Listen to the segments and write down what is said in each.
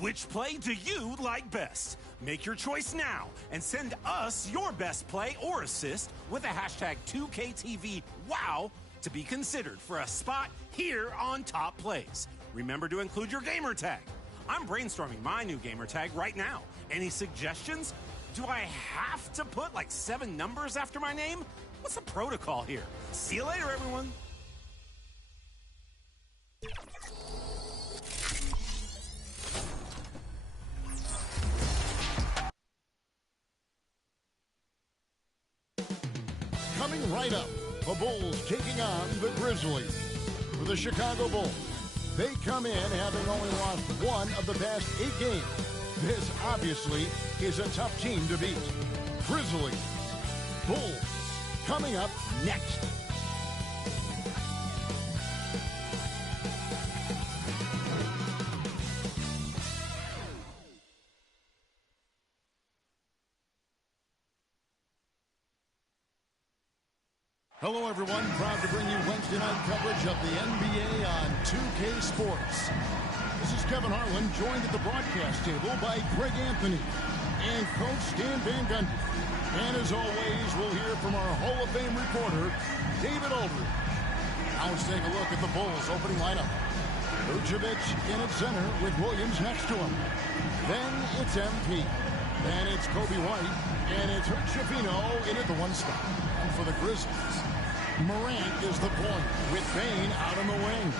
Which play do you like best? Make your choice now and send us your best play or assist with a hashtag 2KTVWOW to be considered for a spot here on Top Plays. Remember to include your gamer tag. I'm brainstorming my new gamer tag right now. Any suggestions? Do I have to put like 7 numbers after my name? What's the protocol here? See you later, everyone. Coming right up, the Bulls taking on the Grizzlies. For the Chicago Bulls, they come in having only lost 1 of the past 8 games. This, obviously, is a tough team to beat. Grizzlies, Bulls, coming up next. Hello, everyone. Proud to bring you Wednesday night coverage of the NBA on 2K Sports. This is Kevin Harlan, joined at the broadcast table by Greg Anthony and Coach Stan Van Gundy. And as always, we'll hear from our Hall of Fame reporter, David Aldridge. Now let's take a look at the Bulls' opening lineup. Vucevic in at center with Williams next to him. Then it's MP. Then it's Kobe White. And it's Shafino in at the 1 spot. And for the Grizzlies, Morant is the point with Bane out on the wing.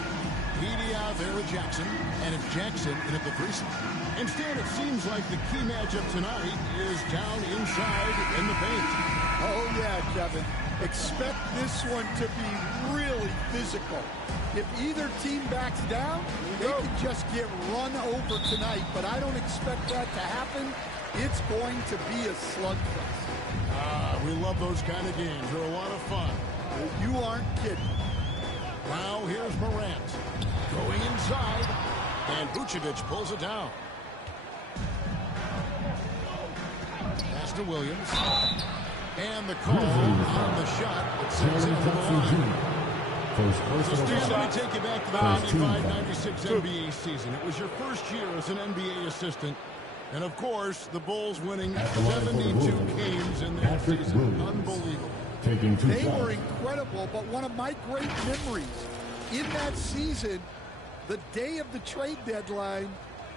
Edie out there with Jackson, and it's Jackson in at the 3 spot. Instead, it seems like the key matchup tonight is down inside in the paint. Oh, yeah, Kevin. Expect this one to be really physical. If either team backs down, they can just get run over tonight, but I don't expect that to happen. It's going to be a slugfest. We love those kind of games. They're a lot of fun. You aren't kidding. Now here's Morant going inside, and Vucevic pulls it down. Pass to Williams, and the call on the shot that sends it to the line. So Steve, let me take you back to the 95-96 NBA season. It was your first year as an NBA assistant. And, of course, the Bulls winning 72 games in that season. Unbelievable. They were incredible, but one of my great memories in that season, the day of the trade deadline,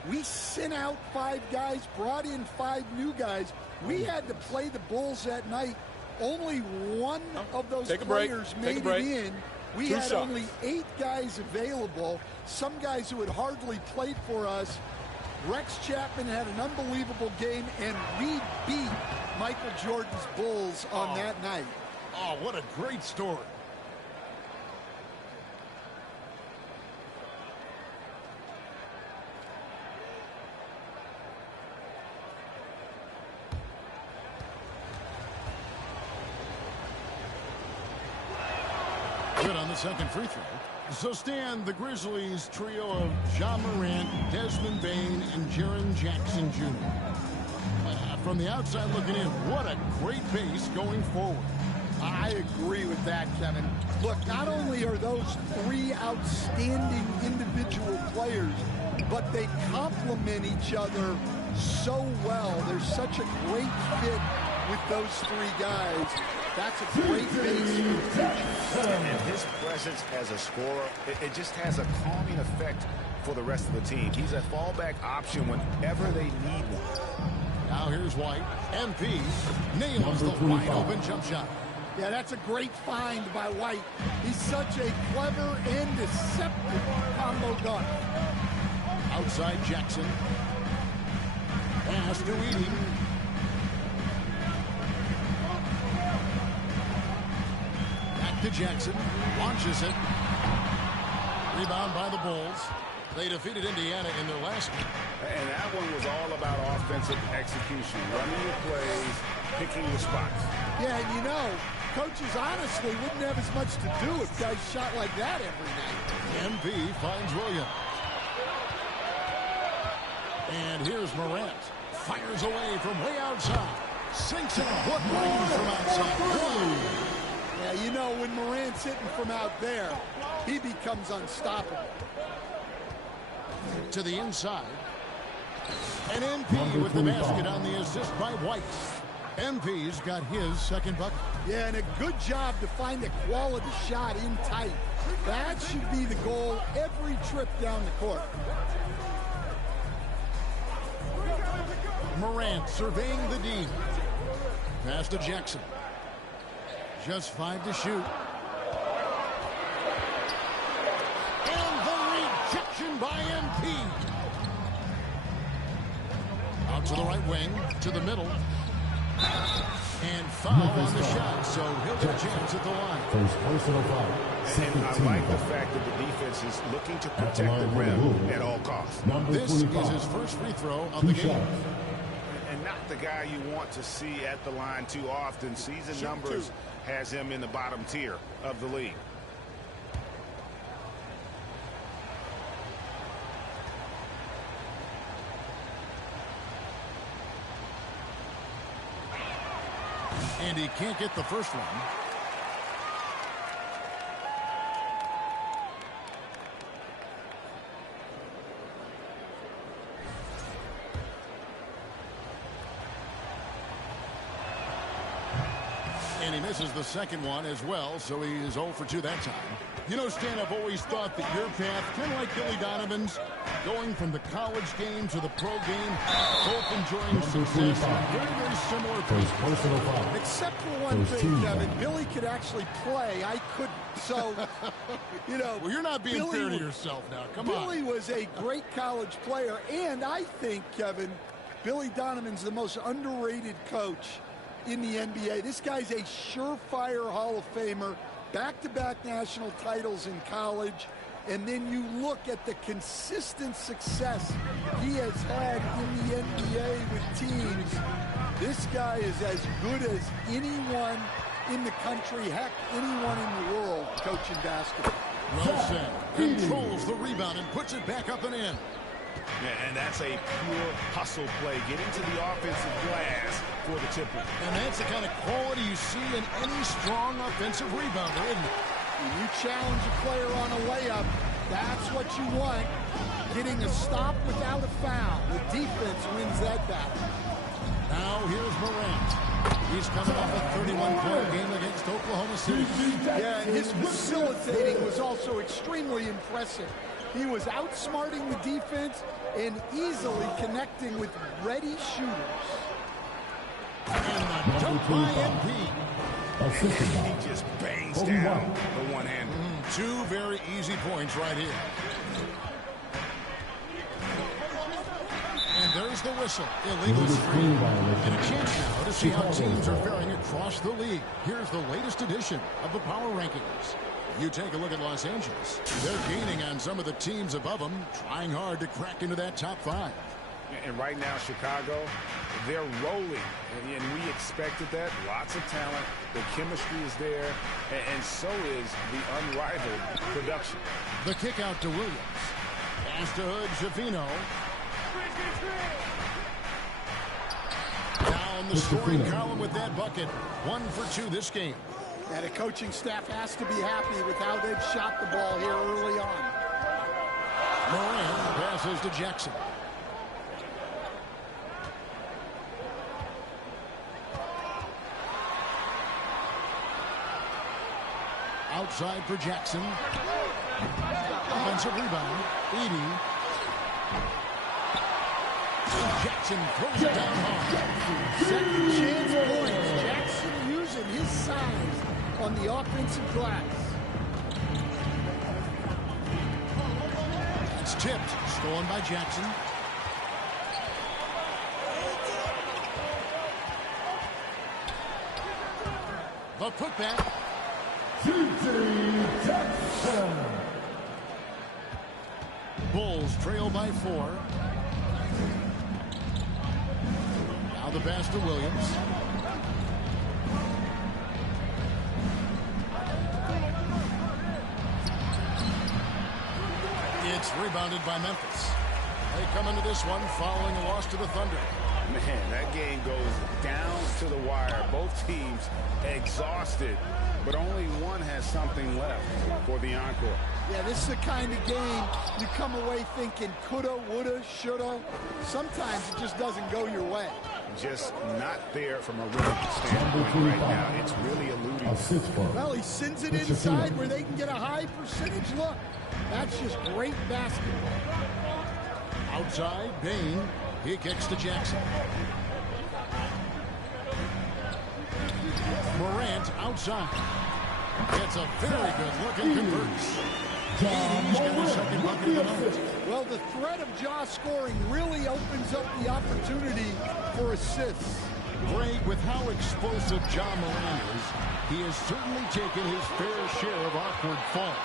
we sent out 5 guys, brought in 5 new guys. We had to play the Bulls that night. Only one of those players made it in. We had only 8 guys available, some guys who had hardly played for us. Rex Chapman had an unbelievable game, and we beat Michael Jordan's Bulls on that night. Oh, what a great story. Good on the second free throw. So, Stan, the Grizzlies trio of Ja Morant, Desmond Bane, and Jaren Jackson Jr. From the outside looking in, what a great base going forward. I agree with that, Kevin. Look, not only are those 3 outstanding individual players, but they complement each other so well. There's such a great fit with those 3 guys. That's a great base. And his presence as a scorer, it just has a calming effect for the rest of the team. He's a fallback option whenever they need one. Now here's White. MP nails the wide open jump shot. Yeah, that's a great find by White. He's such a clever and deceptive combo guard. Outside Jackson. Pass to Edie. To Jackson, launches it. Rebound by the Bulls. They defeated Indiana in their last game. And that one was all about offensive execution, running your plays, picking your spots. Yeah, and you know, coaches honestly wouldn't have as much to do if guys shot like that every night. MP finds Williams. And here's Morant. Fires away from way outside. Sinks it. What range from outside? Whoa. Yeah, you know, when Morant's hitting from out there, he becomes unstoppable. To the inside. And MP with the basket on the assist by White. MP's got his second bucket. Yeah, and a good job to find a quality shot in tight. That should be the goal every trip down the court. Morant surveying the D. Pass to Jackson. Just 5 to shoot. And the rejection by MP. Out to the right wing, to the middle. And foul on the shot, so he'll get a chance at the line. First personal foul. And I like the fact that the defense is looking to protect the rim at all costs. This is his first free throw of the game. And not the guy you want to see at the line too often. Season numbers has him in the bottom tier of the league. And he can't get the first one. And he misses the second one as well, so he is 0 for 2 that time. You know, Stan, I've always thought that your path, kind of like Billy Donovan's, going from the college game to the pro game, both enjoying success, very, very similar. First personal foul. Except for one thing, Kevin, Billy could actually play. I couldn't. So, you know. Well, you're not being fair to yourself now. Come on. Billy was a great college player, and I think, Kevin, Billy Donovan's the most underrated coach in the NBA. This guy's a surefire Hall of Famer, back-to-back national titles in college, and then you look at the consistent success he has had in the NBA with teams. This guy is as good as anyone in the country, heck, anyone in the world coaching basketball. Well said. Controls the rebound and puts it back up and in. Yeah, and that's a pure hustle play. Getting to the offensive glass for the tipper. And that's the kind of quality you see in any strong offensive rebounder, isn't it? When you challenge a player on a layup, that's what you want. Getting a stop without a foul. The defense wins that battle. Now here's Morant. He's coming off a 31-point game against Oklahoma City. Yeah, and his facilitating was also extremely impressive. He was outsmarting the defense and easily connecting with ready shooters. And the dunk by MP. He just bangs down the one-hander. Two very easy points right here. And there's the whistle. Illegal screen. And a chance now to see how teams are faring across the league. Here's the latest edition of the Power Rankings. You take a look at Los Angeles. They're gaining on some of the teams above them, trying hard to crack into that top 5. And right now, Chicago, they're rolling. And we expected that. Lots of talent. The chemistry is there. And so is the unrivaled production. The kick out to Williams. Pass to Hood, Javino. Down the scoring column with that bucket. 1 for 2 this game. And the coaching staff has to be happy with how they've shot the ball here early on. Morant passes to Jackson. Outside for Jackson. Offensive rebound. Edie. Jackson throws it down hard. Second chance points. Jackson using his size on the offensive glass. It's tipped. Stolen by Jackson. The putback. Bulls trail by 4. Now the pass to Williams. It's rebounded by Memphis. They come into this one following a loss to the Thunder. Man, that game goes down to the wire. Both teams exhausted, but only one has something left for the encore. Yeah, this is the kind of game you come away thinking coulda, woulda, shoulda. Sometimes it just doesn't go your way. Just not there from a rhythm standpoint right now. It's really eluding. Well, he sends it inside where they can get a high percentage look. That's just great basketball. Outside, Bain. He kicks to Jackson. Morant outside. Gets a very good look and converts. He's got his second bucket of the night. Well, the threat of Ja scoring really opens up the opportunity for assists. Greg, with how explosive Ja Morant is, he has certainly taken his fair share of awkward falls.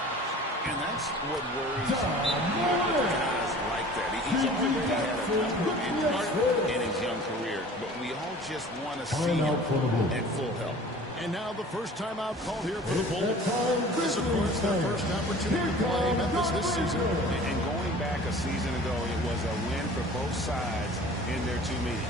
And that's what worries guys like that. He's already had a number of injuries in his young career, but we all just want to see him at full health. And now the first timeout called here for the Bulls. This, of course, their first opportunity to play Memphis this season. And going back a season ago, it was a win for both sides in their two meetings.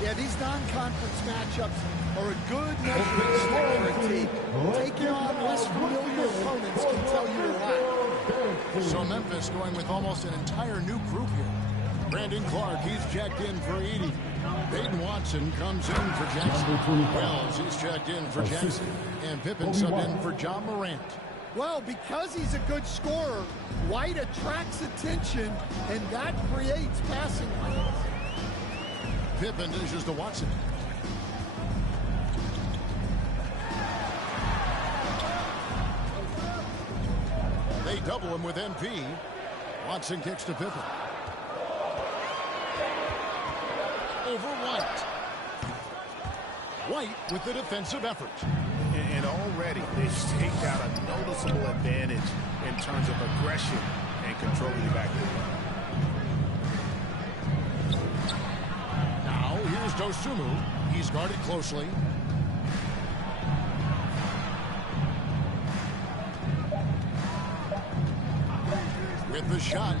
Yeah, these non-conference matchups are a good measuring stick for a team. Taking on less familiar opponents can tell you a lot. So Memphis going with almost an entire new group here. Brandon Clark, he's checked in for Edie. Peyton Watson comes in for Jackson. Wells, he's checked in for Jackson. And Pippen subbed in for Ja Morant. Well, because he's a good scorer, White attracts attention, and that creates passing lanes. Pippen dishes to Watson. They double him with MP. Watson kicks to Pippen. Over White. White with the defensive effort. And already they've staked out a noticeable advantage in terms of aggression and controlling the backcourt. Now here's Dosunmu. He's guarded closely. With the shot.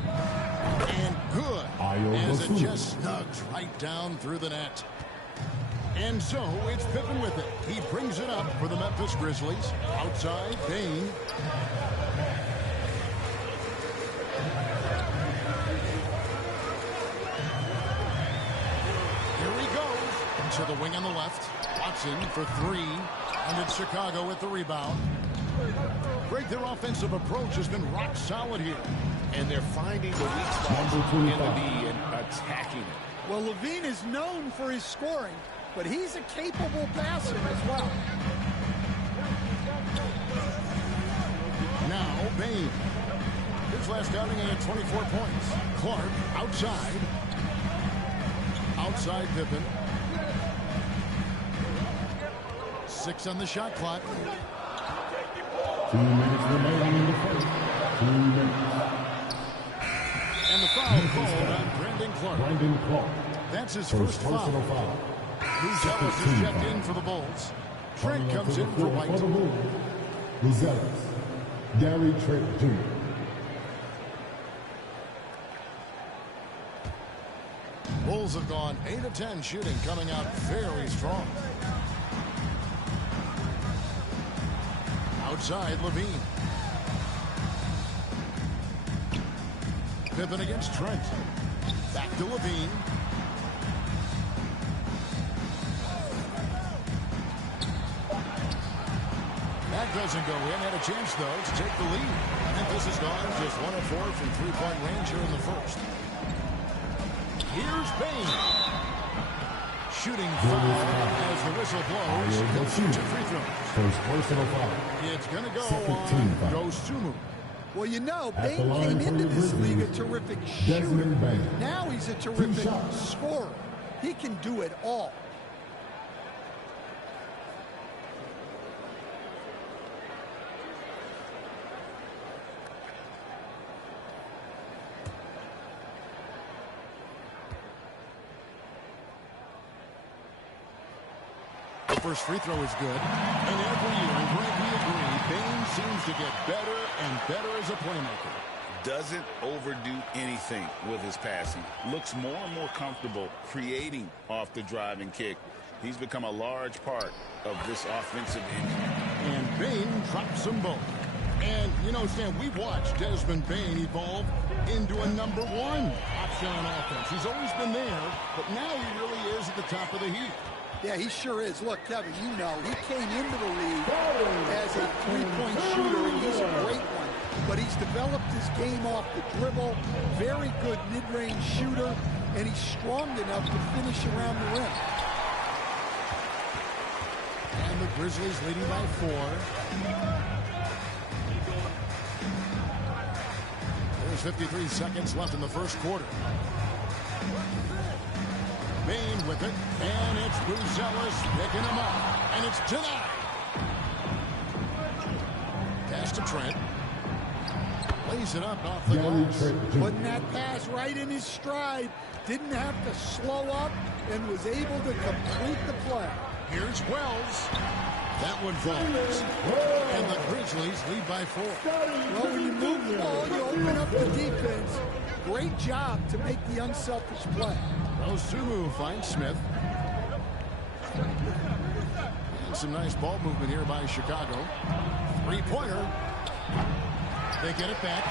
And good. As it just snugs right down through the net. And so it's Pippen with it. He brings it up for the Memphis Grizzlies. Outside, Bain. Here he goes. To the wing on the left. Watson for three. And it's Chicago with the rebound. Greg, their offensive approach has been rock solid here. And they're finding the weak spots in the D and attacking it. Well, Levine is known for his scoring, but he's a capable passer as well. Now, Bain. His last outing, he had 24 points. Clark outside. Outside Pippen. 6 on the shot clock. 2 minutes remaining in the first. 2 minutes. And the foul called on Brandon Clark. That's his first foul. Luzelis is checked in for the Bulls. Trent comes in for White. Luzelis. Gary Trent Jr. Bulls have gone 8 of 10 shooting, coming out very strong. Outside, Levine. Pippen against Trent. Back to Levine. That doesn't go in. Had a chance, though, to take the lead. Memphis has gone just 1 of 4 from three-point range here in the first. Here's Bain. Shooting foul as the whistle blows. He'll shoot 2 free throws. First personal foul. It's going to go Second team on foul. Dosunmu. Well, you know, At the Bain line came for into the this league a Grizzlies, terrific shooter. Desmond Bain. Now he's a terrific shots. scorer. He can do it all. The first free throw is good. And every year, Greg, we agree, Bain seems to get better and better as a playmaker. doesn't overdo anything with his passing. Looks more and more comfortable creating off the driving kick. He's become a large part of this offensive engine. And Bain drops them both. And, you know, Stan, we've watched Desmond Bain evolve into a number one option on offense. He's always been there, but now he really is at the top of the heap. Yeah, he sure is. Look, Kevin, you know, he came into the league as a three-point shooter, and he's a great one. But he's developed his game off the dribble, very good mid-range shooter, and he's strong enough to finish around the rim. And the Grizzlies leading by 4. There's 53 seconds left in the first quarter. Bain with it, and it's Buzelis picking him up, and it's denied. Pass to Trent. Lays it up off the glass. Putting that pass right in his stride. Didn't have to slow up and was able to complete the play. Here's Wells. That one falls. And the Grizzlies lead by 4. Well, when you move the ball, you open up the defense. Great job to make the unselfish play. Sumu finds Smith. And some nice ball movement here by Chicago. Three-pointer. They get it back.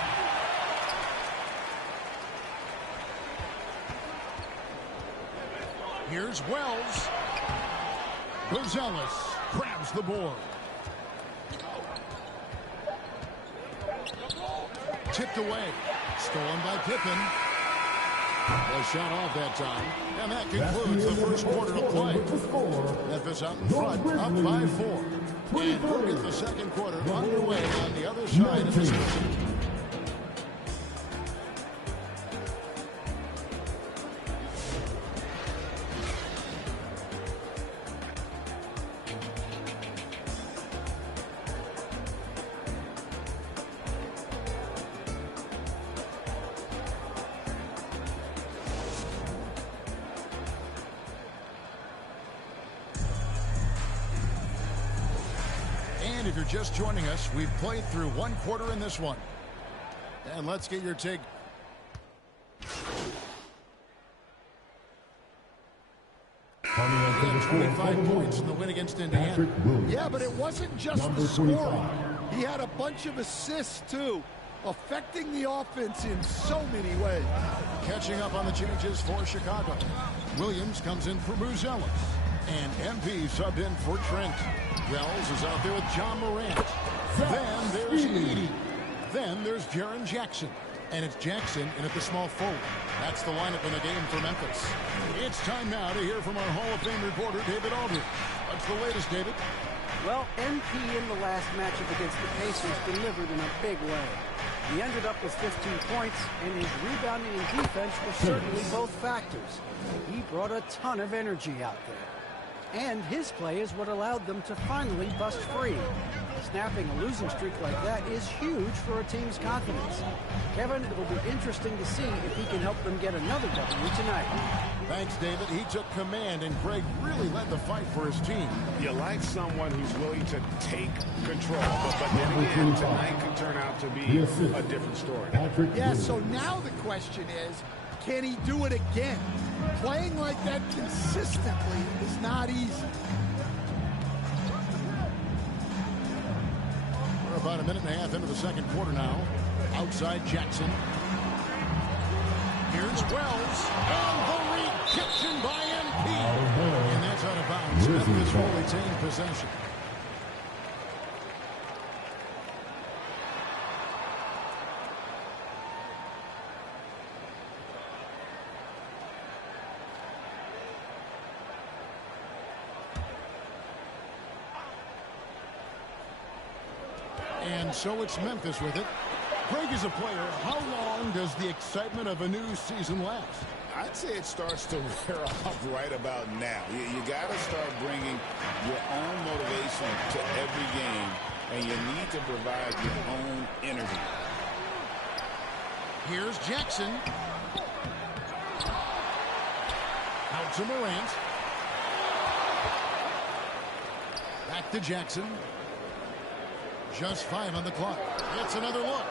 Here's Wells. Buzelis grabs the board. Tipped away. Stolen by Pippen. A shot off that time. And that concludes the first quarter of play. Memphis out in front, up by 4. And we'll get the second quarter underway on the other side of this one. If you're just joining us, we've played through one quarter in this one. And let's get your take. 25 points in the win against Indiana. Yeah, but it wasn't just the scoring. He had a bunch of assists, too, affecting the offense in so many ways. Catching up on the changes for Chicago. Williams comes in for Buzelis. And MP subbed in for Trent. Wells is out there with John Morant. Then there's Edie. Then there's Jaren Jackson. And it's Jackson in at the small forward. That's the lineup in the game for Memphis. It's time now to hear from our Hall of Fame reporter, David Aldridge. What's the latest, David? Well, MP in the last matchup against the Pacers delivered in a big way. He ended up with 15 points, and his rebounding and defense were certainly both factors. He brought a ton of energy out there. And his play is what allowed them to finally bust free. Snapping a losing streak like that is huge for a team's confidence. Kevin, it'll be interesting to see if he can help them get another W tonight. Thanks, David. He took command, and Greg really led the fight for his team. You like someone who's willing to take control, but then again, tonight can turn out to be a different story. Yeah, so now the question is, can he do it again? Playing like that consistently is not easy. We're about a minute and a half into the second quarter now. Outside Jackson. Here's Wells. And the rejection by MP. And that's out of bounds. Memphis will retain possession. And so it's Memphis with it. Greg is a player. How long does the excitement of a new season last? I'd say it starts to wear off right about now. You got to start bringing your own motivation to every game, and you need to provide your own energy. Here's Jackson. Out to Morant. Back to Jackson. Just 5 on the clock. It's another look.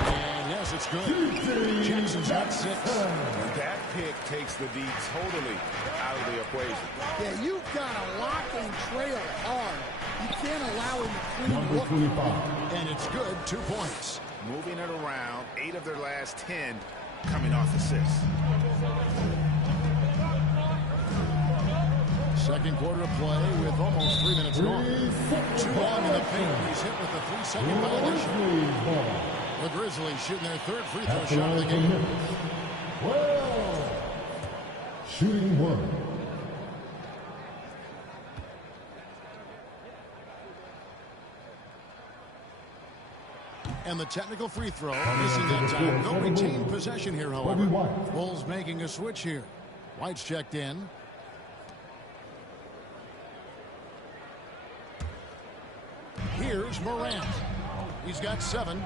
And Yes, it's good. Jackson's got 6. That pick takes the D totally out of the equation. Yeah, you've got to lock and trail hard. You can't allow him to clean Number look. 25. And it's good. 2 points. Moving it around, 8 of their last 10 coming off assists. Second quarter of play with almost 3 minutes gone. 2 long in the paint. He's hit with a 3-second violation. The Grizzlies shooting their 3rd free throw shot of the game. Well, shooting 1. And the technical free throw missing that time. They'll retain possession here, however. Bulls making a switch here. White's checked in. Here's Morant. He's got 7.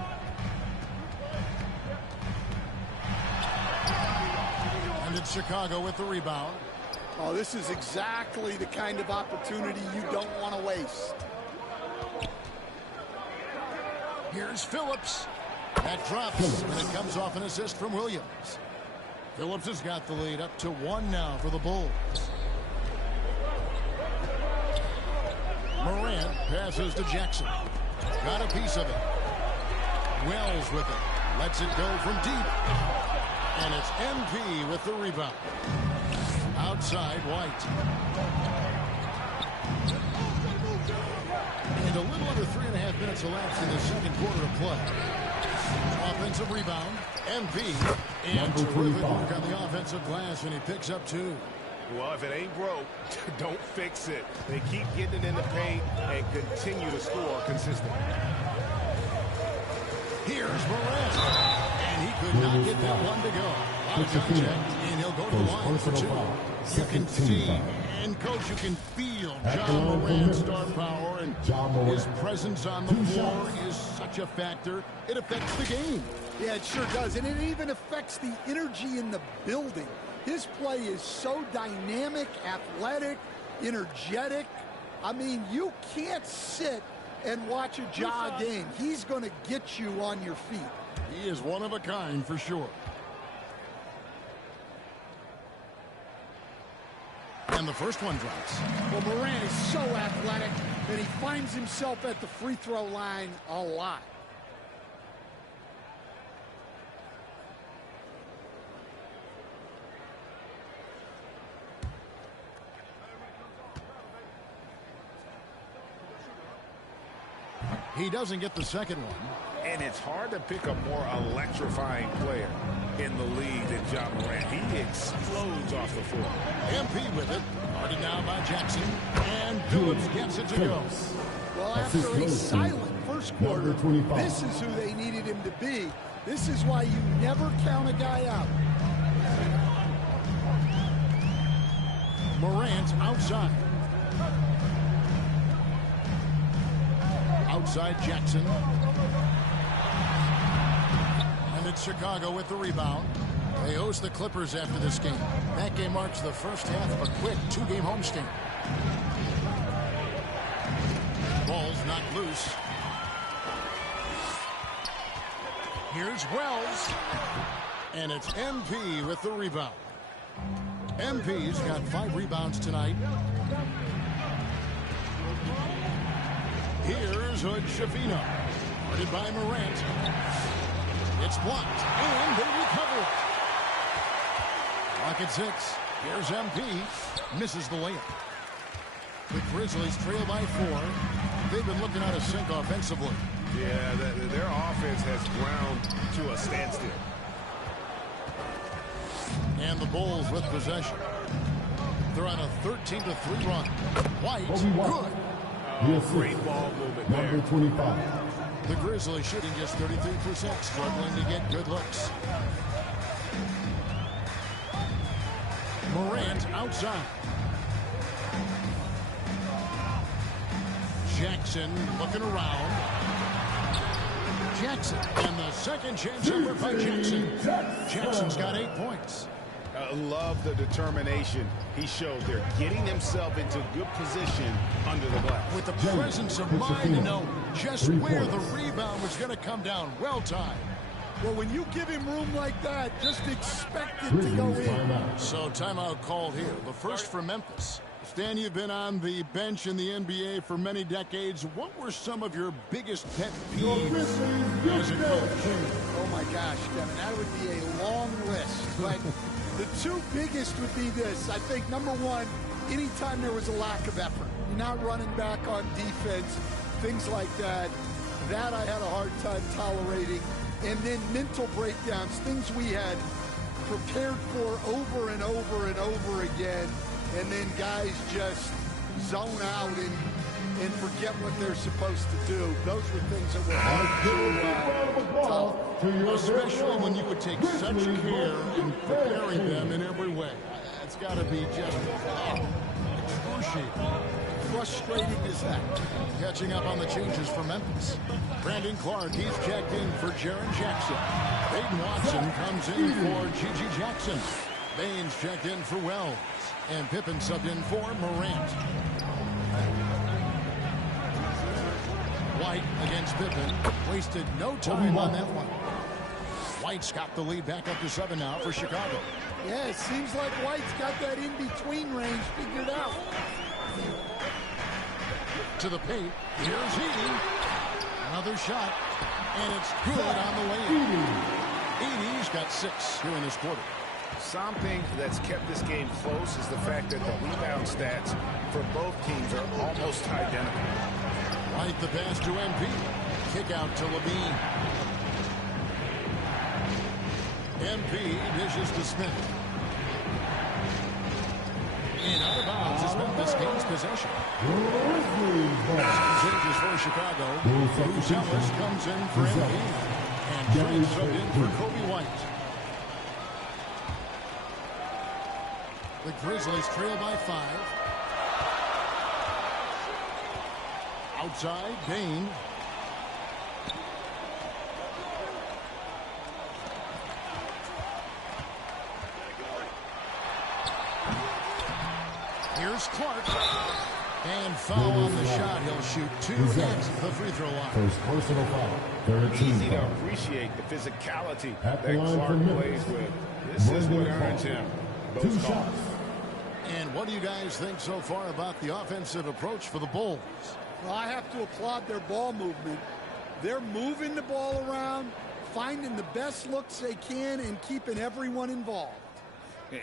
And it's Chicago with the rebound. Oh, this is exactly the kind of opportunity you don't want to waste. Here's Phillips. That drops, and it comes off an assist from Williams. Phillips has got the lead up to 1 now for the Bulls. Morant passes to Jackson. Got a piece of it. Wells with it. Lets it go from deep. And it's MP with the rebound. Outside, White. And a little under 3.5 minutes elapsed in the second quarter of play. Offensive rebound. MP. And terrific work on the offensive glass, and he picks up 2. Well, if it ain't broke, don't fix it. They keep getting it in the paint and continue to score consistently. Here's Morant. And he could not get that one to go. Out of contact, and he'll go to the line for 2. You can see, and coach, you can feel John Morant's star power, and his presence on the floor is such a factor. It affects the game. Yeah, it sure does. And it even affects the energy in the building. His play is so dynamic, athletic, energetic. I mean, you can't sit and watch a Ja game. He's going to get you on your feet. He is one of a kind for sure. And the first one drops. Well, Morant is so athletic that he finds himself at the free throw line a lot. He doesn't get the second one. And it's hard to pick a more electrifying player in the league than John Morant. He explodes off the floor. MP with it. Guarded now by Jackson. And Phillips gets it to go. Well, after a silent first quarter, this is who they needed him to be. This is why you never count a guy out. Morant outside. Outside Jackson. And it's Chicago with the rebound. They host the Clippers after this game. That game marks the first half of a quick 2-game homestand. Ball's knocked loose. Here's Wells. And it's MP with the rebound. MP's got 5 rebounds tonight. Here's Hood-Schifino. Guarded by Morant. It's blocked, and they recover it. Clock at 6. Here's MP. Misses the layup. The Grizzlies trail by 4. They've been looking out of sync offensively. Yeah, their offense has ground to a standstill. And the Bulls with possession. They're on a 13-3 run. White, good. Great ball movement there. Number 25. The Grizzlies shooting just 33%, struggling to get good looks. Morant outside. Jackson looking around. Jackson, and the second chance effort by Jackson. Jackson's got 8 points. Love the determination he showed there, getting himself into good position under the glass. With the presence of mind to know just where the rebound was going to come down. Well timed. Well, when you give him room like that, just expect it to go Grizzlies in. timeout. So timeout called here. The first for Memphis. Stan, you've been on the bench in the NBA for many decades. What were some of your biggest pet peeves as a coach? Oh my gosh, Kevin, that would be a long list. But the two biggest would be this. I think number one, anytime there was a lack of effort, you're not running back on defense, things like that. That I had a hard time tolerating. And then mental breakdowns, things we had prepared for over and over and over again. And then guys just zone out and forget what they're supposed to do. Those were things that were hard to Especially when you would take such care in preparing them in every way. It's got to be just excruciating. frustrating as heck. Catching up on the changes for Memphis. Brandon Clark, he's checked in for Jaren Jackson. Aiden Watson comes in for Gigi Jackson. Baines checked in for Wells. And Pippen subbed in for Morant. White against Pippen. Wasted no time on that one. White's got the lead back up to 7 now for Chicago. Yeah, it seems like White's got that in-between range figured out. To the paint. Here's Edie. Another shot. And it's good on the way in. Edie's got 6 here in this quarter. Something that's kept this game close is the fact that the rebound stats for both teams are almost identical. White the pass to MP. Kick out to Levine. MP dishes to Smith. And out of bounds is Memphis gains possession. Some changes for Chicago. Bruce Ellis comes in for MP. And Drake subbed in for Kobe White. The Grizzlies trail by 5. Outside, Bain. Here's Clark. And foul on the shot. He'll shoot 2 at the free throw line. First personal foul. Third team Easy to foul. appreciate the physicality At that the line Clark for plays Memphis. with. This is what Morgan earns Clark. him 2 those calls. shots. And what do you guys think so far about the offensive approach for the Bulls? Well, I have to applaud their ball movement. They're moving the ball around, finding the best looks they can, and keeping everyone involved.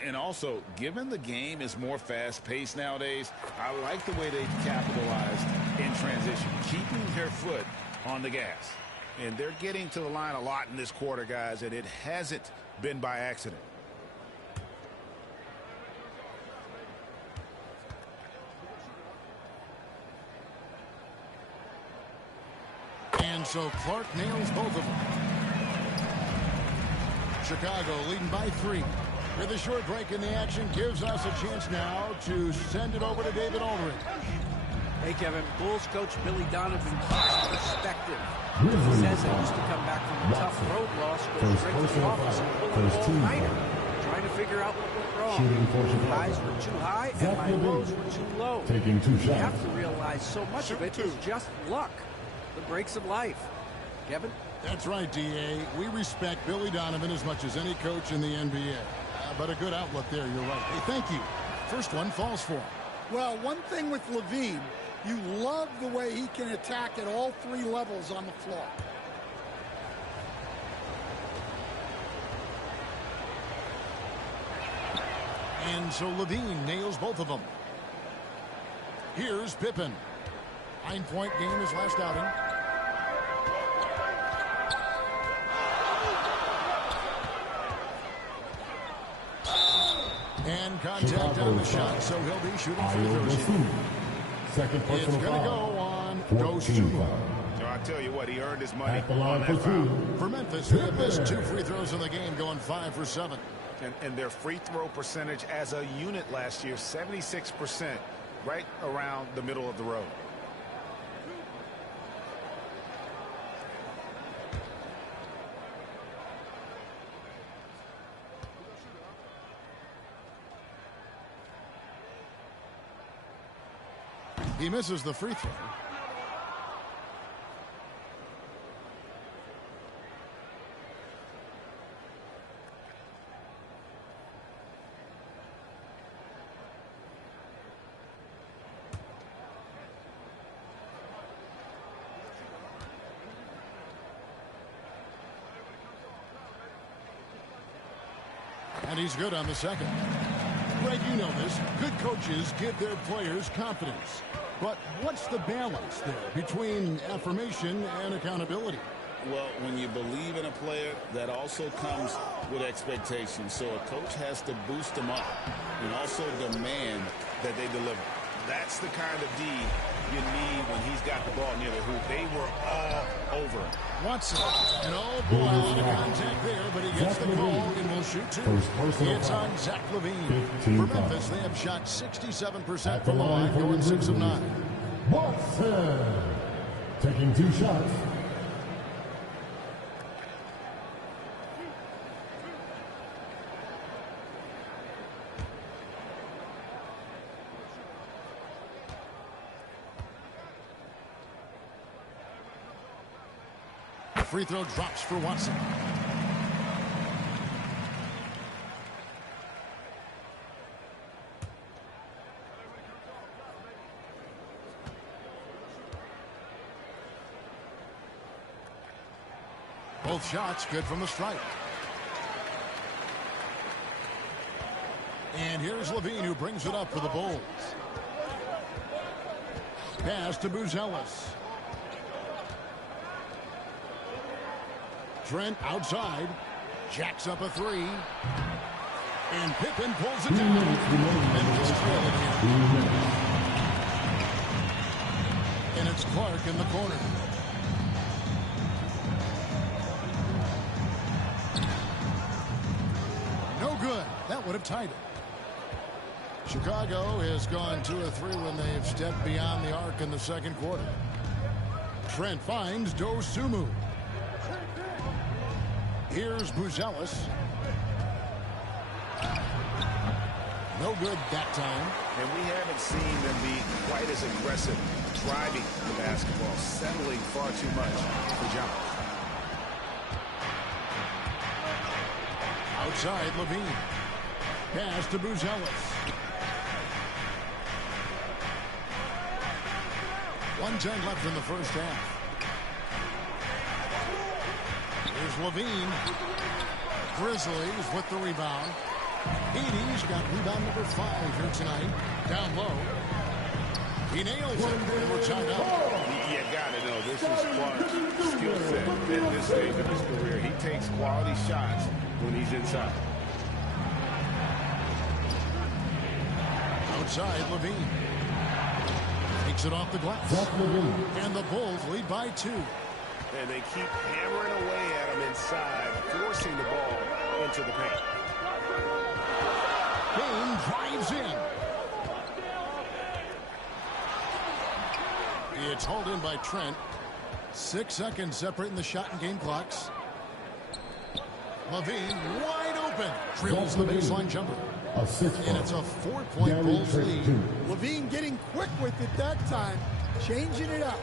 And also, given the game is more fast-paced nowadays, I like the way they've capitalized in transition, keeping their foot on the gas. And they're getting to the line a lot in this quarter, guys, and it hasn't been by accident. And so Clark nails both of them. Chicago leading by 3. With a short break in the action, gives us a chance now to send it over to David Aldridge. Hey, Kevin, Bulls coach Billy Donovan keeps perspective. He Grizzlies says they foul. used to come back from a tough road loss, go First straight to the personal office foul. and pull a First ball team nighter, foul. trying to figure out what went wrong. Shooting for My Chicago. highs were too high and Zach my Levine. lows were too low. Taking 2 You shots. have to realize so much of it is just luck, the breaks of life. Kevin? That's right, D.A. We respect Billy Donovan as much as any coach in the NBA. But a good outlook there, you're right. Hey, thank you. First one falls for him. Well, one thing with Levine, you love the way he can attack at all 3 levels on the floor. And so Levine nails both of them. Here's Pippen. 9-point game his last outing. And contact on the shot, so he'll be shooting free throws here. Second It's personal going to foul. go on 14 Ghost foul. I tell you what, he earned his money At the on line that for foul. 2. For Memphis, they have missed 2 free throws in the game, going 5 for 7. And their free throw percentage as a unit last year, 76%, right around the middle of the road. He misses the free throw. And he's good on the second. Greg, you know this. Good coaches give their players confidence. But what's the balance there between affirmation and accountability? Well, when you believe in a player, that also comes with expectations. So a coach has to boost them up and also demand that they deliver. That's the kind of D you need when he's got the ball near the hoop. They were all over him. Watson. And oh boy, a lot of contact there, but he gets the call and will shoot two. It's on Zach LaVine. For Memphis, they have shot 67% from the line, going 6 of 9. Watson taking 2 shots. Free throw drops for Watson. Both shots good from the stripe. And here's LaVine, who brings it up for the Bulls. Pass to Buzelis. Trent outside, jacks up a 3, and Pippen pulls it down. Memphis trailing here. And it's Clark in the corner. No good. That would have tied it. Chicago has gone 2 of 3 when they've stepped beyond the arc in the second quarter. Trent finds Dosunmu. Here's Buzelis. No good that time. And we haven't seen them be quite as aggressive driving the basketball, settling far too much for John. Outside, LaVine. Pass to Buzelis. 1:10 left in the first half. Here's LaVine. Grizzlies with the rebound. 80's got rebound number 5 here tonight. Down low. He nails it. And we're tied up. You got to know this is Clark's skill set at this stage of his career. He takes quality shots when he's inside. Outside, LaVine. Takes it off the glass. And the Bulls lead by 2. And they keep hammering away at him inside, forcing the ball into the paint. Payne drives in. It's hauled in by Trent. 6 seconds separating the shot and game clocks. LaVine wide open. Drills the baseline jumper. And it's a 4-point Bulls lead. LaVine getting quick with it that time. Changing it up.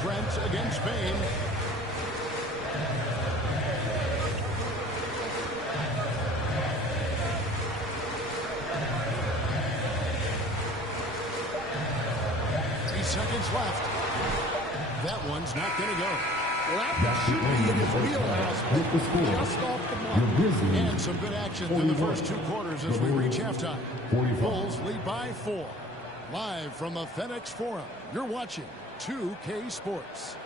Trent against Payne. Seconds left. That one's not going to go. Well, that should be in his wheelhouse, but just off the mark. And some good action through the first 2 quarters as we reach halftime. Bulls lead by 4. Live from the FedEx Forum, you're watching 2K Sports.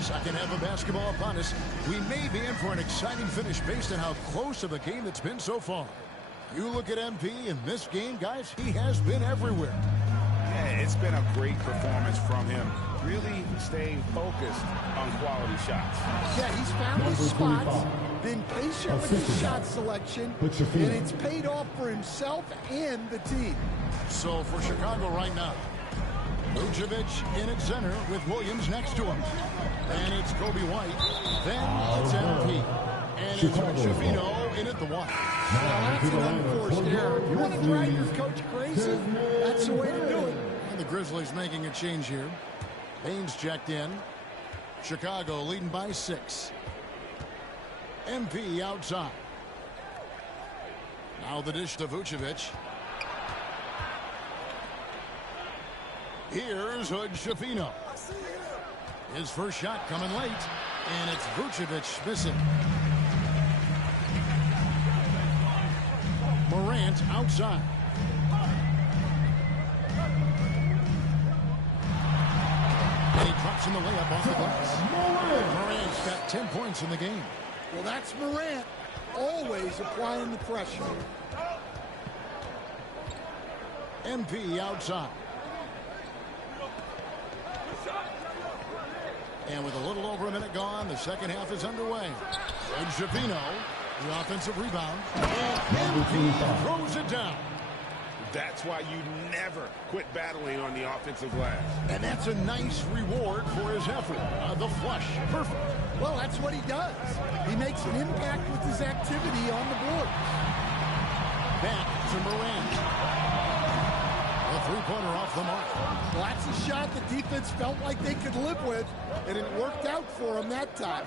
Second half of basketball upon us. We may be in for an exciting finish based on how close of a game it's been so far. You look at MP in this game, guys, he has been everywhere. Yeah, it's been a great performance from him. Really staying focused on quality shots. Yeah, he's found his spots. been patient with his shot selection, and it's paid off for himself and the team. So for Chicago right now, Vucevic in at center with Williams next to him. And it's Kobe White. Then it's MP. And it's Shafino in at the one. That's an unforced error. If you want to drive your coach crazy, that's the way to do it. And the Grizzlies making a change here. Haynes checked in. Chicago leading by 6. MP outside. Now the dish to Vucevic. Here's Hood Shafino. His first shot coming late, and it's Vucevic missing. Morant outside. And he drops in the layup off the glass. Morant's got 10 points in the game. Well, that's Morant, always applying the pressure. MP outside. And with a little over a minute gone, the second half is underway. And Shafino, the offensive rebound. And MP throws it down. That's why you never quit battling on the offensive glass. And that's a nice reward for his effort. The flush. Perfect. Well, that's what he does. He makes an impact with his activity on the board. Back to Morant. A three-pointer off the mark. Well, that's a shot the defense felt like they could live with, and it worked out for him that time.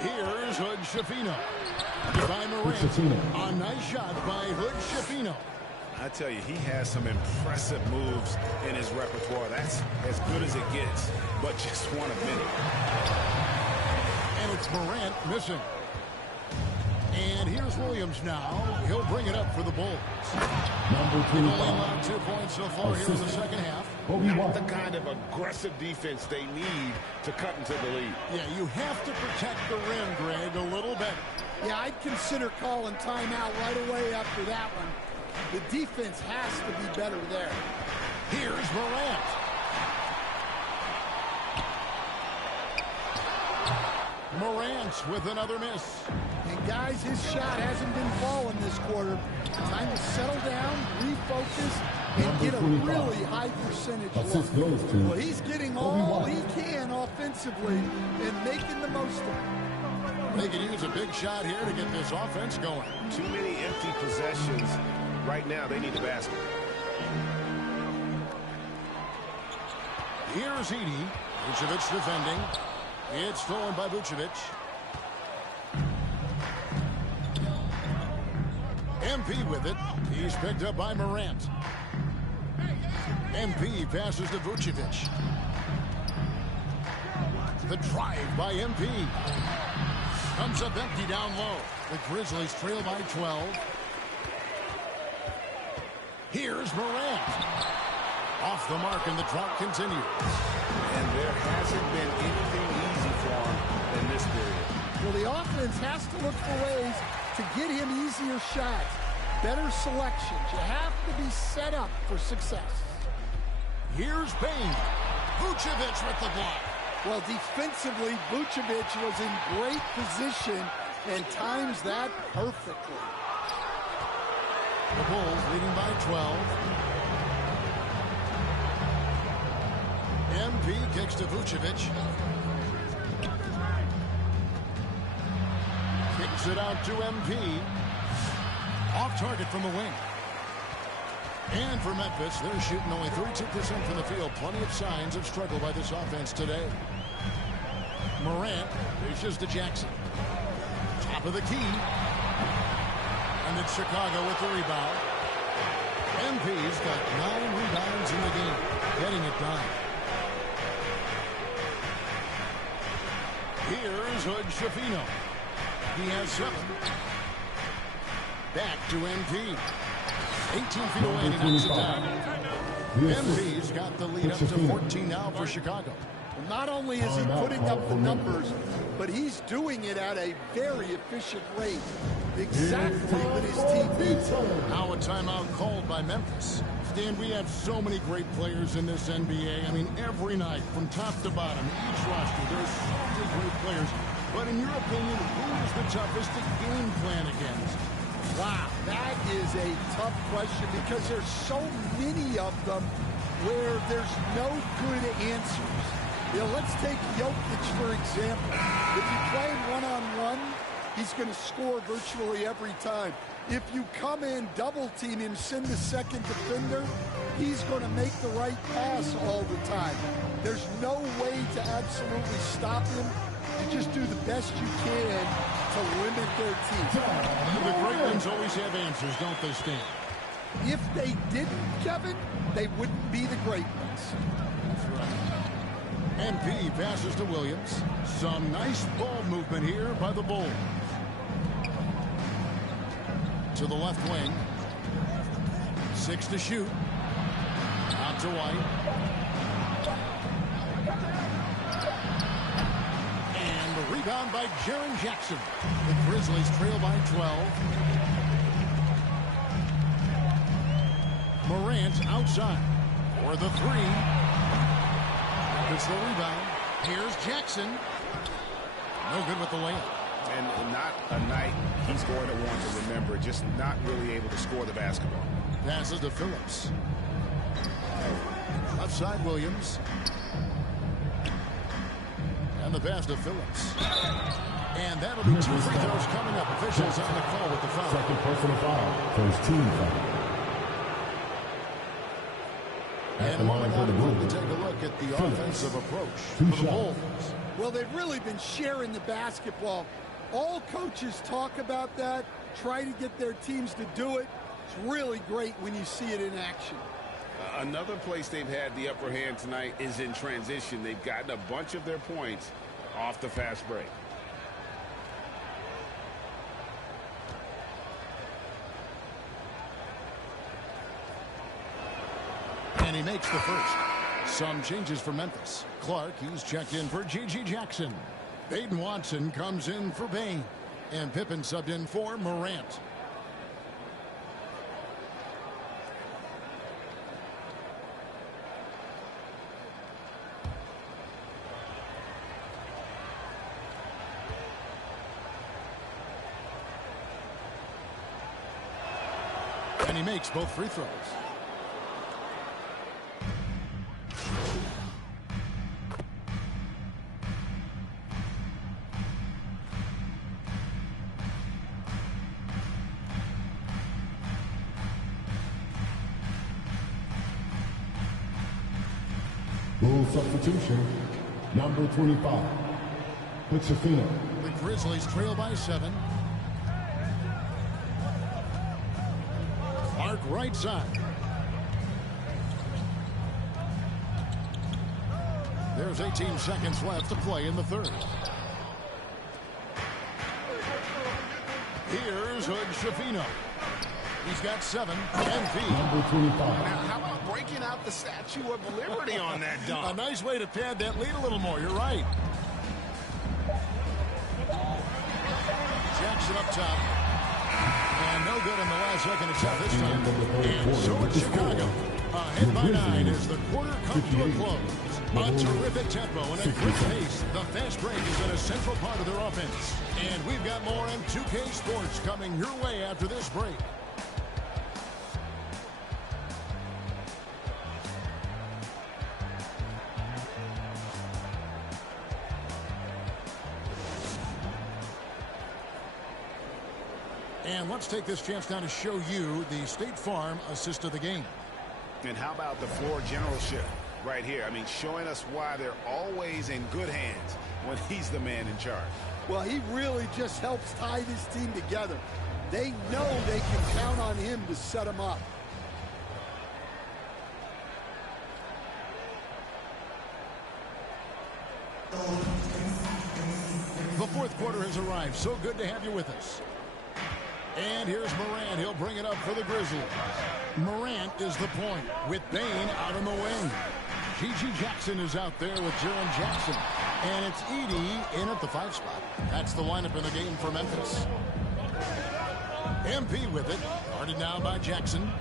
Here's Hood Shafino. By Morant. A nice shot by Hood Shafino. I tell you, he has some impressive moves in his repertoire. That's as good as it gets, but just one a minute. And it's Morant missing. And here's Williams now. He'll bring it up for the Bulls. Only allowed 2 points so far here in the second half. Not the kind of aggressive defense they need to cut into the lead. Yeah, you have to protect the rim, Greg, a little better. Yeah, I'd consider calling timeout right away after that one. The defense has to be better there. Here's Morant. Morant with another miss. And guys, his shot hasn't been falling this quarter. Time to settle down, refocus, and get a really high percentage look. Well, he's getting all he can offensively and making the most of it. They can use a big shot here to get this offense going. Too many empty possessions. Right now, they need the basket. Here's Edey. Vucevic defending. It's stolen by Vucevic. MP with it. He's picked up by Morant. MP passes to Vucevic. The drive by MP. Comes up empty down low. The Grizzlies trail by 12. Here's Morant. Off the mark, and the drought continues. And there hasn't been anything easy for him in this period. Well, the offense has to look for ways to get him easier shots, better selections. You have to be set up for success. Here's Payne. Vucevic with the block. Well, defensively, Vucevic was in great position and times that perfectly. The Bulls leading by 12. MP kicks to Vucevic. Kicks it out to MP. Off target from the wing. And for Memphis, they're shooting only 32% from the field. Plenty of signs of struggle by this offense today. Morant dishes to Jackson. Top of the key. And it's Chicago with the rebound. MP's got 9 rebounds in the game. Getting it done. Here's Hood Shafino. He has 7. Back to MP. 18 feet away and he knocks it down. MP's got the lead up to 14 now for Chicago. Well, not only is he putting up the numbers, but he's doing it at a very efficient rate. Exactly what his team needs. Now a timeout called by Memphis. Stan, we have so many great players in this NBA. I mean, every night, from top to bottom, each roster, there's so many great players. But in your opinion, who is the toughest to game plan against? Wow, that is a tough question because there's so many of them where there's no good answers. You know, let's take Jokic, for example. If you play him one-on-one, he's going to score virtually every time. If you come in, double-team him, send the second defender, he's going to make the right pass all the time. There's no way to absolutely stop him. You just do the best you can to limit their team. The great ones always have answers, don't they, Stan? If they didn't, Kevin, they wouldn't be the great ones. That's right. MP passes to Williams. Some nice ball movement here by the Bulls. To the left wing. 6 to shoot. Out to White. And the rebound by Jaren Jackson. The Grizzlies trail by 12. Morant outside for the 3. It's the rebound. Here's Jackson. No good with the layup. And not a night he's going to want to remember. Just not really able to score the basketball. Passes to Phillips. Left side Williams. And the pass to Phillips. And that'll be 2 free throws coming up. Officials on the call with the foul. Second personal foul. First team foul. And moving on to take a look at the offensive approach for the Bulls. Well, they've really been sharing the basketball. All coaches talk about that, try to get their teams to do it. It's really great when you see it in action. Another place they've had the upper hand tonight is in transition. They've gotten a bunch of their points off the fast break. And he makes the first. Some changes for Memphis. Clark, he's checked in for G.G. Jackson. Baden Watson comes in for Bain. And Pippen subbed in for Morant. And he makes both free throws. Bull substitution. Number 25. Pitsafino. The Grizzlies trail by 7. Clark right side. There's 18 seconds left to play in the third. Here's Hood Schifino. He's got 7. MP. Number 25. Now, how about breaking out the Statue of Liberty on that dunk? A nice way to pad that lead a little more. You're right. Jackson up top. And no good in the last second of shot this time. And so it's Chicago. Ahead by 9 as the quarter comes to a close. A terrific tempo and a great pace. The fast break has been a central part of their offense. And we've got more M2K Sports coming your way after this break. And let's take this chance now to show you the State Farm assist of the game. And how about the floor generalship right here? I mean, showing us why they're always in good hands when he's the man in charge. Well, he really just helps tie this team together. They know they can count on him to set them up. The fourth quarter has arrived. So good to have you with us. And here's Morant. He'll bring it up for the Grizzlies. Morant is the point with Bain out on the wing. Gigi Jackson is out there with Jaren Jackson. And it's Edey in at the 5 spot. That's the lineup in the game for Memphis. MP with it. Guarded now by Jackson.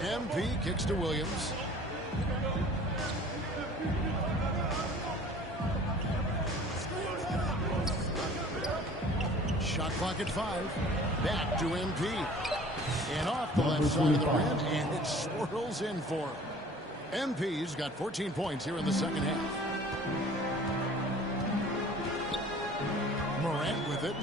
MP kicks to Williams. Shot clock at 5. Back to MP. And off the left side of the rim, and it swirls in for him. MP's got 14 points here in the second half. Morant with it.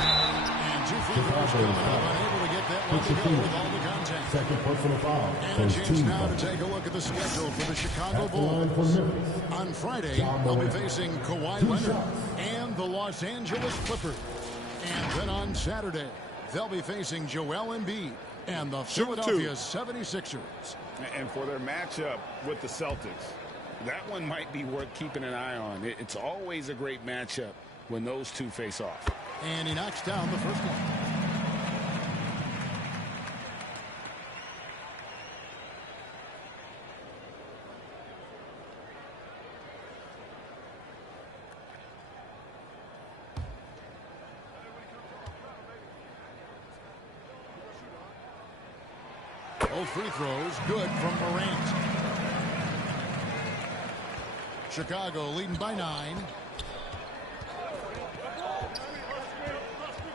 And 2 free throws coming up, unable to get that one to go with all the contact. Second personal foul. And a chance now to take a look at the schedule for the Chicago Bulls. On Friday, they'll be facing Kawhi Leonard and the Los Angeles Clippers. And then on Saturday, they'll be facing Joel Embiid and the Philadelphia 76ers. And for their matchup with the Celtics, that one might be worth keeping an eye on. It's always a great matchup when those two face off. And he knocks down the first one. Both free throws good from Morant. Chicago leading by 9.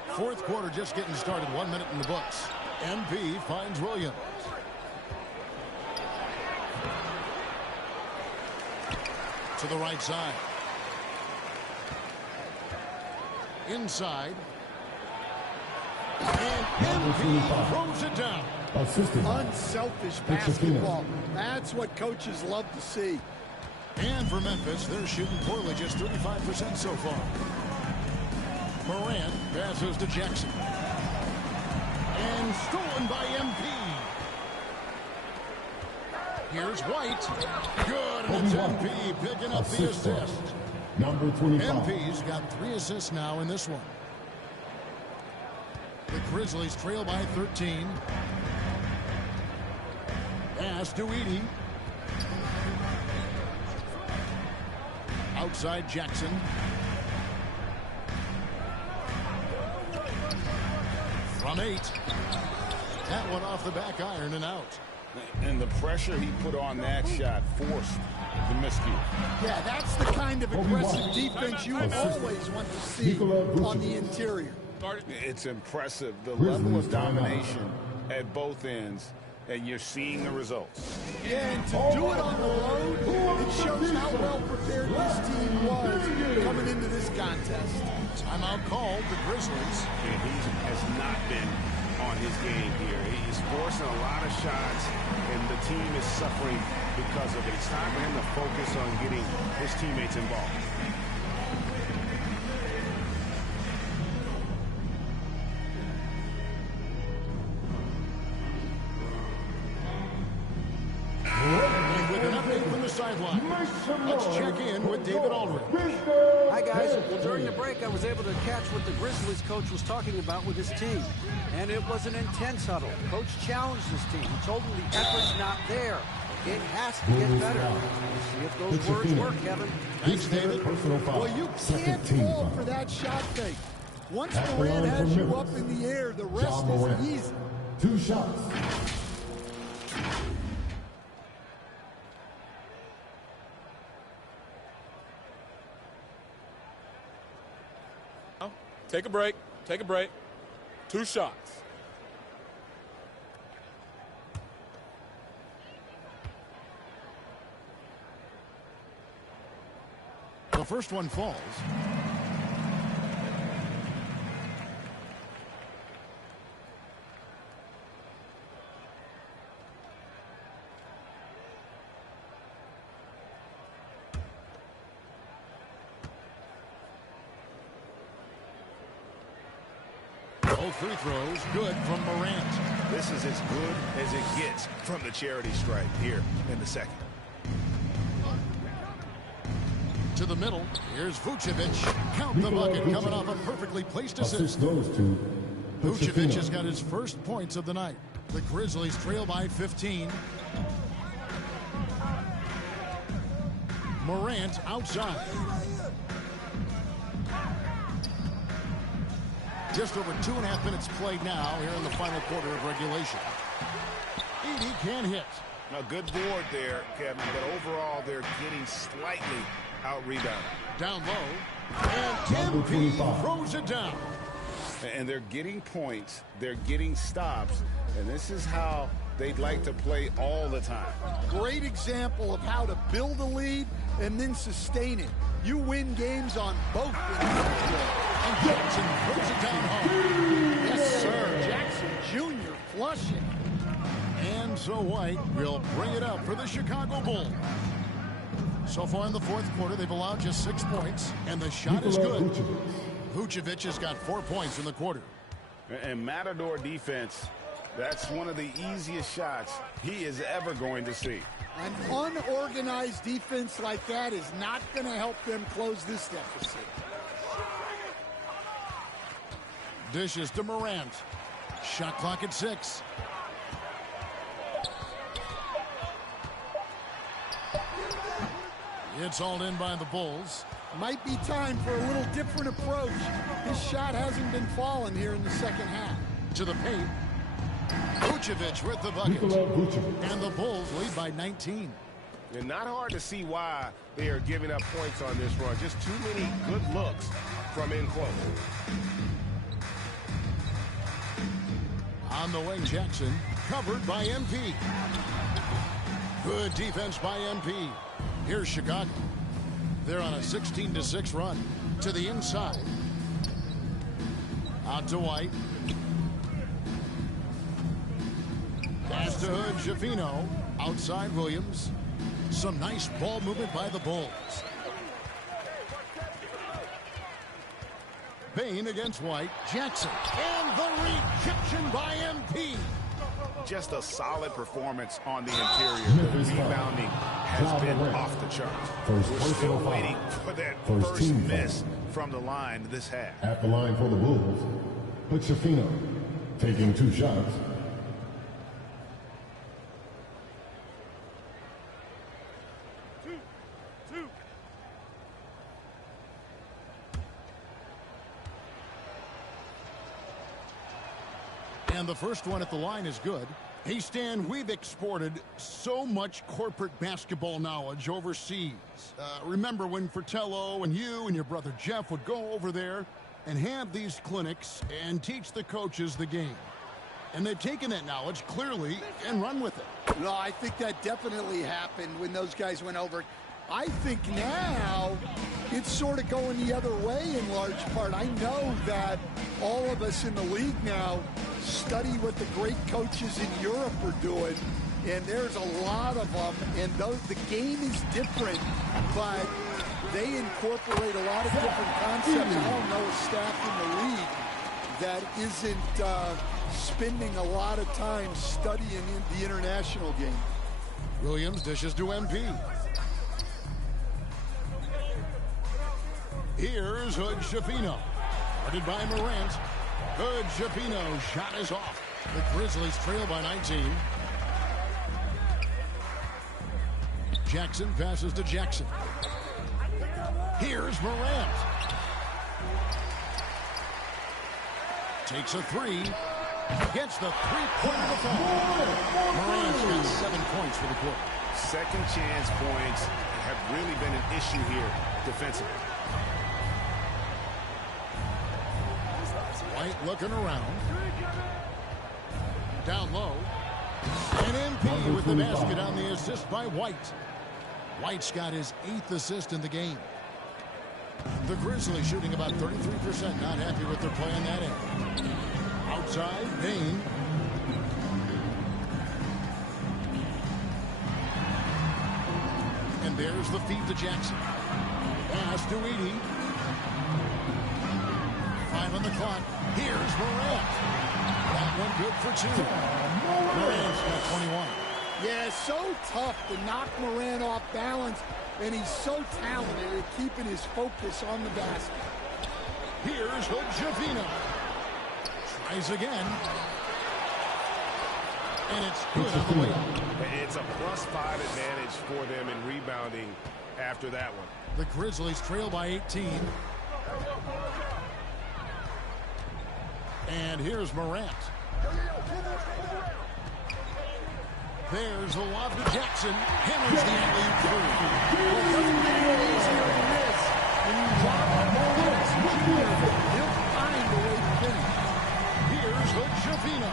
Fourth quarter just getting started. 1 minute in the books. MP finds Williams. To the right side. Inside. And MP throws it down. Unselfish basketball. That's what coaches love to see. And for Memphis, they're shooting poorly, just 35% so far. Morant passes to Jackson. And stolen by MP. Here's White. Good, and it's MP picking up the assist. Number 25. MP's got 3 assists now in this one. The Grizzlies trail by 13. Pass to Edey. Outside Jackson. From 8. That one off the back iron and out. And the pressure he put on that shot forced the miscue. Yeah, that's the kind of aggressive defense you always want to see on the interior. It's impressive, the level of domination at both ends, and you're seeing the results. Yeah, and to do it on the road, it shows how well prepared this team was coming into this contest. Timeout called the Grizzlies. And he has not been on his game here. He's forcing a lot of shots, and the team is suffering because of it. It's time for him to focus on getting his teammates involved. Sideline. Let's check in with David Aldridge. Hi, guys. Well, during the break, I was able to catch what the Grizzlies coach was talking about with his team. And it was an intense huddle. Coach challenged his team. He told them the effort's not there. It has to get better. We'll see if those words work, Kevin. Thanks, David. Well, you can't fall for that shot fake. Once Morant has you up in the air, the rest is easy. 2 shots. Take a break. Take a break. 2 shots. The first one falls. Both free throws good from Morant. This is as good as it gets from the charity stripe here in the second. To the middle. Here's Vucevic. Count the bucket coming off a perfectly placed assist. Assist goes to Vucevic has got his first points of the night. The Grizzlies trail by 15. Morant outside. Just over 2.5 minutes played now here in the final quarter of regulation. Edey can't hit. A good board there, Kevin, but overall they're getting slightly out-rebounded. Down low, and MP throws it down. And they're getting points, they're getting stops, and this is how they'd like to play all the time. Great example of how to build a lead and then sustain it. You win games on both ends. And Jackson throws it down home. Yes, sir. Jackson Jr. flushing. And so White will bring it up for the Chicago Bulls. So far in the fourth quarter, they've allowed just 6 points, and the shot is good. Vucevic has got 4 points in the quarter. And Matador defense, that's one of the easiest shots he is ever going to see. An unorganized defense like that is not going to help them close this deficit. Dishes to Morant. Shot clock at 6. It's all in by the Bulls. Might be time for a little different approach. His shot hasn't been falling here in the second half. To the paint. Vucevic with the bucket. And the Bulls lead by 19. And not hard to see why they are giving up points on this run. Just too many good looks from in close. On the wing, Jackson, covered by MP. Good defense by MP. Here's Chicago. They're on a 16-6 run. To the inside. Out to White. Pass to Hood, Schifino. Outside Williams. Some nice ball movement by the Bulls. Payne against White. Jackson. And the rejection by MP. Just a solid performance on the interior. The rebounding has been off the charts. We're still waiting for that first miss from the line this half. At the line for the Bulls, Hood Schifino taking 2 shots. And the first one at the line is good. Hey, Stan, we've exported so much corporate basketball knowledge overseas. Remember when Fratello and you and your brother Jeff would go over there and have these clinics and teach the coaches the game? And they've taken that knowledge clearly and run with it. No, I think that definitely happened when those guys went over. I think now it's sort of going the other way in large part. I know that all of us in the league now study what the great coaches in Europe are doing, and there's a lot of them, and the game is different, but they incorporate a lot of different concepts. I don't know a staff in the league that isn't spending a lot of time studying the international game. Williams dishes to MP. Here's Hood Schifino. Guarded by Morant. Hood Schifino. Shot is off. The Grizzlies trail by 19. Jackson passes to Jackson. Here's Morant. Takes a 3. Gets the 3-pointer to fall. Morant's got 7 points for the quarter. Second chance points have really been an issue here defensively. White looking around. Down low. And MP with the basket on the assist by White. White's got his 8th assist in the game. The Grizzlies shooting about 33%. Not happy with their play on that end. Outside, Payne. And there's the feed to Jackson. Pass to Edey. 5 on the clock. Here's Morant. That one good for 2. Morant's got 21. Yeah, so tough to knock Morant off balance, and he's so talented at keeping his focus on the basket. Here's Hood Schifino. Tries again. And it's good on the way up. It's a +5 advantage for them in rebounding after that one. The Grizzlies trail by 18. And here's Morant. There's the lob to Jackson. Hammers the alley-oop through. Well, it doesn't get any easier than this. When you lob the ball, he'll find a way to finish. Here's Hood-Schifino.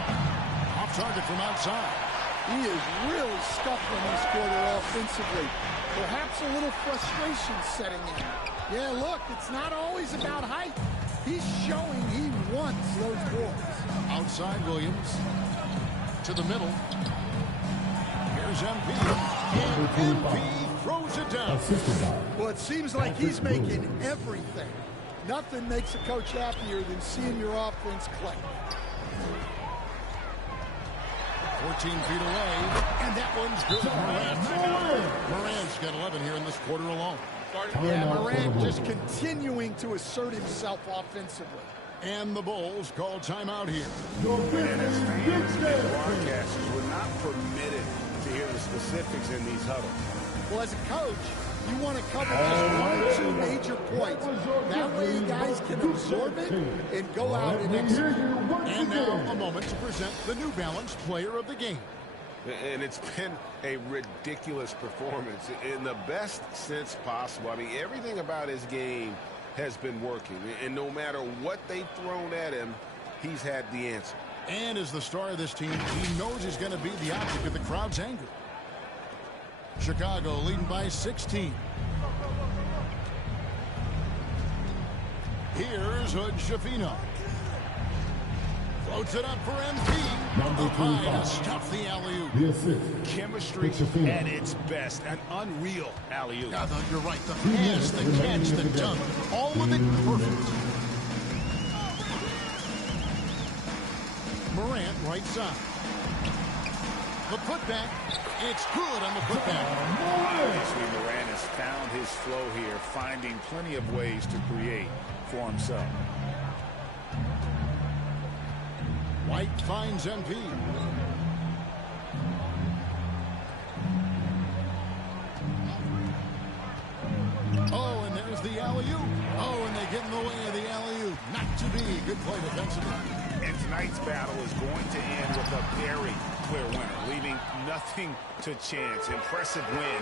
Off target from outside. He is really scuffling this quarter offensively. Perhaps a little frustration setting in. Yeah, look, it's not always about height. He's showing he wants those boards. Outside Williams. To the middle. Here's MP. And MP throws it down. Well, it seems like he's making everything. Nothing makes a coach happier than seeing your offense click. 14 feet away, and that one's good. Morant's got 11 here in this quarter alone. Yeah, Morant just continuing to assert himself offensively. And the Bulls call timeout here. And as fans and broadcasters, we're not permitted to hear the specifics in these huddles. Well, as a coach, you want to cover just 1 or 2 major points. That way guys can absorb it and go out and execute. And now a moment to present the New Balance Player of the Game. And it's been a ridiculous performance in the best sense possible. I mean, everything about his game has been working. And no matter what they've thrown at him, he's had the answer. And as the star of this team, he knows he's going to be the object of the crowd's anger. Chicago leading by 16. Here's Hood-Schifino. Floats it up for MP. Number 25. Stuff the alley-oop. The assist. Chemistry at its best. An unreal alley-oop. Yeah, you're right. The pass, the catch, the dunk. All of it perfect. Morant right side. The putback. It's good on the putback. Obviously, Morant has found his flow here, finding plenty of ways to create for himself. White finds MP. Oh, and there's the alley-oop. Oh, and they get in the way of the alley-oop. Not to be. Good play defensively. And tonight's battle is going to end with a very clear winner, leaving nothing to chance. Impressive win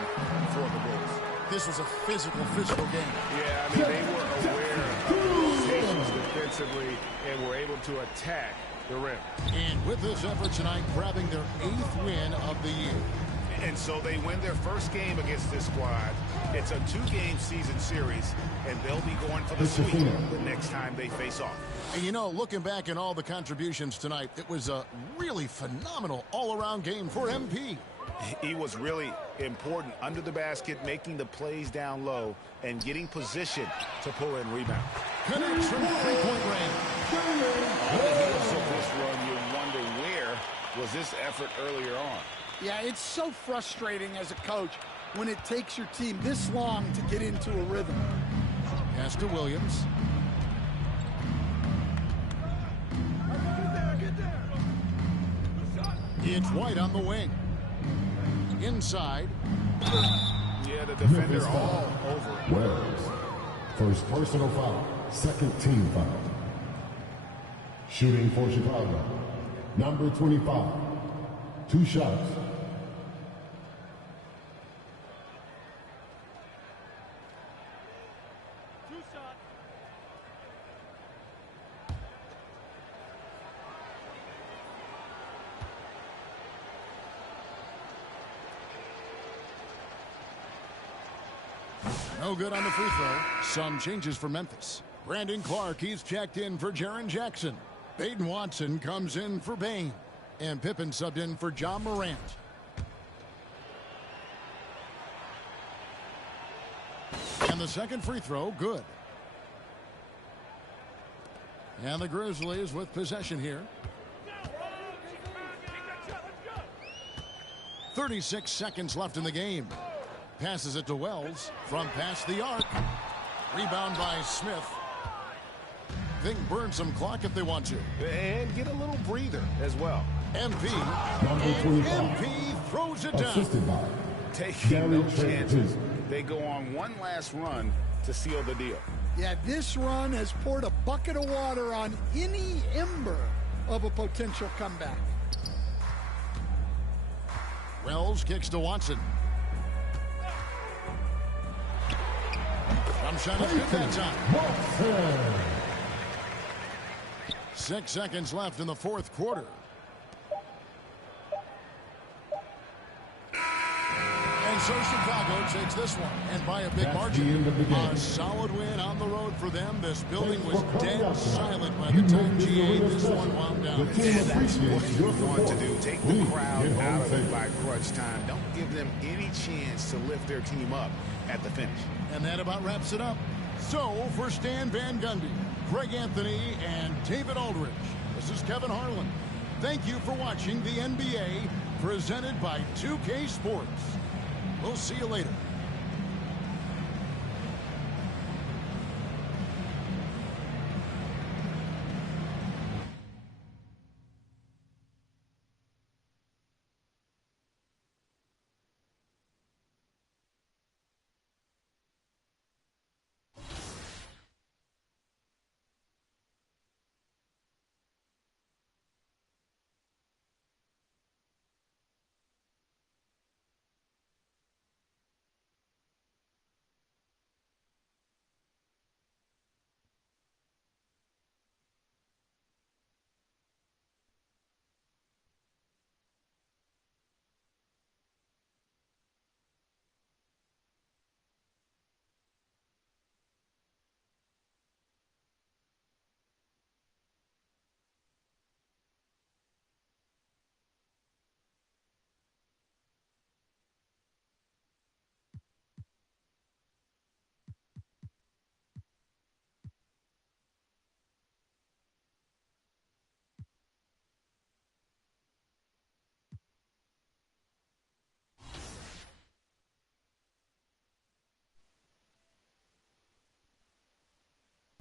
for the Bulls. This was a physical game. Yeah, I mean, they were aware of the limitations defensively and were able to attack the rim. And with this effort tonight, grabbing their 8th win of the year. And so they win their first game against this squad. It's a 2-game season series, and they'll be going for the sweep the next time they face off. And you know, looking back at all the contributions tonight, it was a really phenomenal all-around game for MP. He was really important under the basket, making the plays down low and getting position to pull in rebound. Connects from three-point range. On the heels of this run, you wonder where was this effort earlier on. Yeah, it's so frustrating as a coach when it takes your team this long to get into a rhythm. Pass to Williams. It's White on the wing. Inside. Yeah, the defender all over it. Wells. First personal foul. Second team foul. Shooting for Chicago. Number 25. 2 shots. No good on the free throw. Sun changes for Memphis. Brandon Clark, he's checked in for Jaren Jackson. Baden Watson comes in for Bain. And Pippen subbed in for John Morant. And the second free throw, good. And the Grizzlies with possession here. 36 seconds left in the game. Passes it to Wells from past the arc. Rebound by Smith. They can burn some clock if they want to. And get a little breather as well. MP. Number And 25. MP throws it down. Assisted by Taking no chances. They go on one last run to seal the deal. Yeah, this run has poured a bucket of water on any ember of a potential comeback. Wells kicks to Watson. Jump shot is good that time. 6 seconds left in the fourth quarter. And so Chicago takes this one, and by a big margin. A solid win on the road for them. This building was dead silent by the time GA this one wound down. And that's what you want to do. Take the crowd out of it by crunch time. Don't give them any chance to lift their team up at the finish. And that about wraps it up. So, for Stan Van Gundy, Greg Anthony, and David Aldridge, this is Kevin Harlan. Thank you for watching the NBA, presented by 2K Sports. We'll see you later.